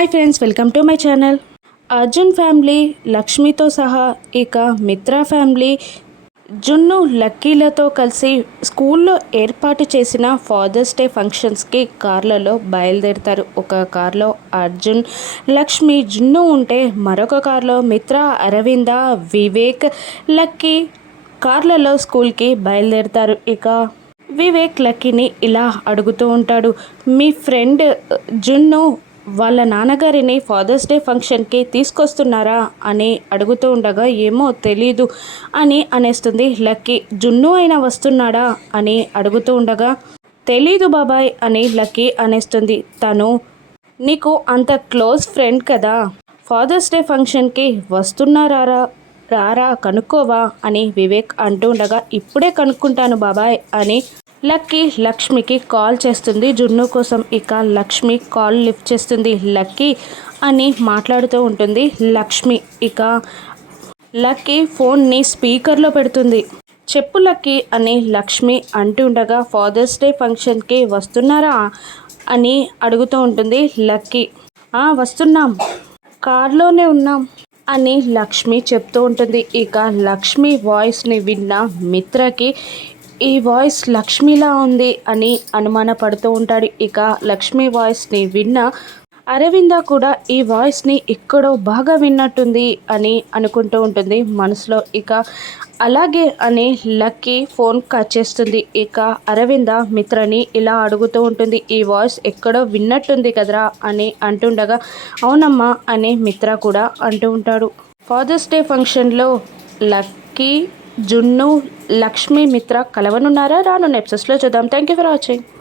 Hi friends welcome to my channel Arjun family లక్ష్మితో సహా ఇక మిత్ర ఫ్యామిలీ జున్ను లక్కీలతో కలిసి స్కూల్లో ఏర్పాటు చేసిన ఫాదర్స్ డే ఫంక్షన్స్కి కార్లలో బయలుదేరుతారు ఒక కార్లో అర్జున్ లక్ష్మి జున్ను ఉంటే మరొక కార్లో మిత్ర అరవింద వివేక్ లక్కీ కార్లలో స్కూల్కి బయలుదేరుతారు ఇక వివేక్ లక్కీని ఇలా అడుగుతూ ఉంటాడు మీ ఫ్రెండ్ జున్ను వాళ్ళ నాన్నగారిని ఫాదర్స్ డే ఫంక్షన్కి తీసుకొస్తున్నారా అని అడుగుతూ ఉండగా ఏమో తెలీదు అని అనేస్తుంది. లక్కీ జున్ను అయినా వస్తున్నాడా? అని అడుగుతూ ఉండగా తెలీదు బాబాయ్ అని లక్కీ అనేస్తుంది. తను నీకు అంత క్లోజ్ ఫ్రెండ్ కదా ఫాదర్స్ డే ఫంక్షన్కి వస్తున్నారా రారా కనుక్కోవా? అని వివేక్ అంటూ ఉండగా ఇప్పుడే కనుక్కుంటాను బాబాయ్ అని లక్కీ లక్ష్మికి కాల్ చేస్తుంది. జున్ను కోసం ఇక లక్ష్మి కాల్ లిఫ్ట్ చేస్తుంది. లక్కీ అని మాట్లాడుతూ ఉంటుంది. లక్ష్మి ఇక లక్కీ ఫోన్ని స్పీకర్లో పెడుతుంది. చెప్పు లక్కీ అని లక్ష్మి అంటుండగా ఫాదర్స్ డే ఫంక్షన్కి వస్తున్నారా? అని అడుగుతూ ఉంటుంది లక్కీ. "ఆ, వస్తున్నాం. కార్లోనే ఉన్నాం. అని లక్ష్మి చెప్తూ ఉంటుంది. ఇక లక్ష్మి వాయిస్ని విన్న మిత్రకి ఈ వాయిస్ లక్ష్మిలా ఉంది అని అనుమానపడుతూ ఉంటాడు. ఇక లక్ష్మి వాయిస్ని విన్న అరవింద కూడా ఈ వాయిస్ని ఎక్కడో బాగా విన్నట్టుంది అని అనుకుంటూ ఉంటుంది మనసులో. ఇక అలాగే అని లక్కీ ఫోన్ కట్ చేస్తుంది. ఇక అరవింద మిత్రని ఇలా అడుగుతూ ఉంటుంది. ఈ వాయిస్ ఎక్కడో విన్నట్టుంది కదరా అని అంటుండగా అవునమ్మా అని మిత్ర కూడా అంటూ ఉంటాడు. ఫాదర్స్ డే ఫంక్షన్లో లక్కీ జున్ను లక్ష్మీ మిత్ర కలవనున్నారా రాను ఎపిసోడ్స్లో చూద్దాం. Thank you for watching